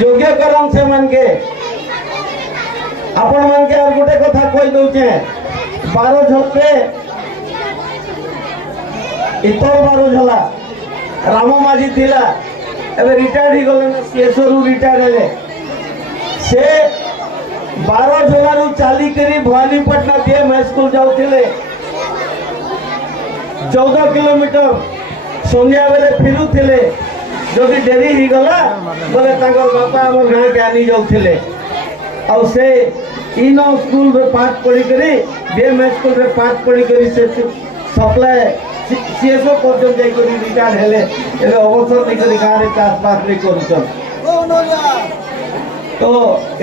योग्य करन से मन के आपण मन के और गोटे कथा कहि दउचे 12 झलते इतर 12 झला राम माझी थिला एबे रिटायर्ड ही गले ना सीएसओ रु रिटायर्ड हेले से 12 झला रु चाली करी भवानीपटना डीएम हाई स्कूल जाउथिले 14 किलोमीटर संध्या बेले फिरुथिले जदि डेरी ही गला बोले ताकर बापा हमर गां के आनी जाउथिले और से इन स्कूल रे पाठ पढ़ी करी डीएम हाई स्कूल रे पाठ पढ़ी करी से सप्लाई सीएसओ पर्यटन जाई करी रिटायर हेले एबे अवसर नै करी गां रे चाष बास नै करूछन तो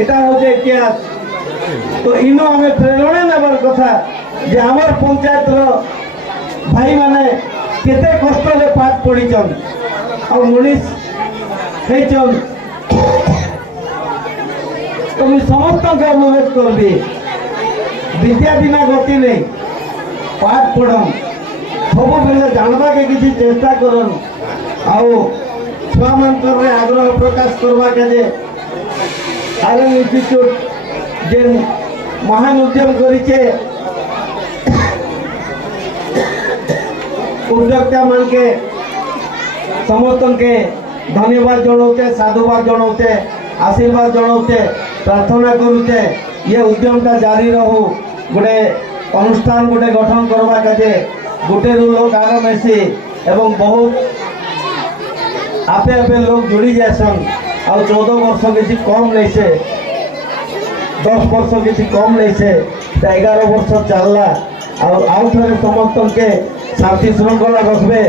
एटा होजे इतिहास तो इनो हमें प्रेरणा नेबार कथा जे हमर पंचायत रो भाई माने केते कष्ट रे पाठ पढ़ीछन और मनीष हेचन तो मैं समस्त अनुरोध कर दी विद्या बिना गति नहीं पाठ पढ़न सब बेले जानवा के किसी चेष्टा करन आउ छुआ मानकर रे आग्रह प्रकाश करवा के जे आर्यन इंस्टीट्यूट जे महान उद्यम करिचे उद्योक्ता मान के समस्त के धन्यवाद जनाते साधुवाद जनाते आशीर्वाद जनाते प्रार्थना करुचे ये उद्यमटा जारी रहू गोटे अनुष्ठान गोटे गठन करवा काजे गोटे लोग आर मेसी एवं बहुत आपे आपे लोग जुड़ी जासन आ 14 वर्ष किसी कम नहीं से 10 वर्ष किसी कम नहीं से 11 वर्ष चलला और आउ थे समस्त के शांति श्रृंखला रखबे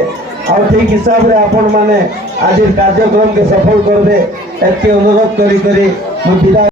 और ठीक हिसाब रे आपण माने आज कार्यक्रम के सफल करबे एते अनुरोध करी करी विदाय।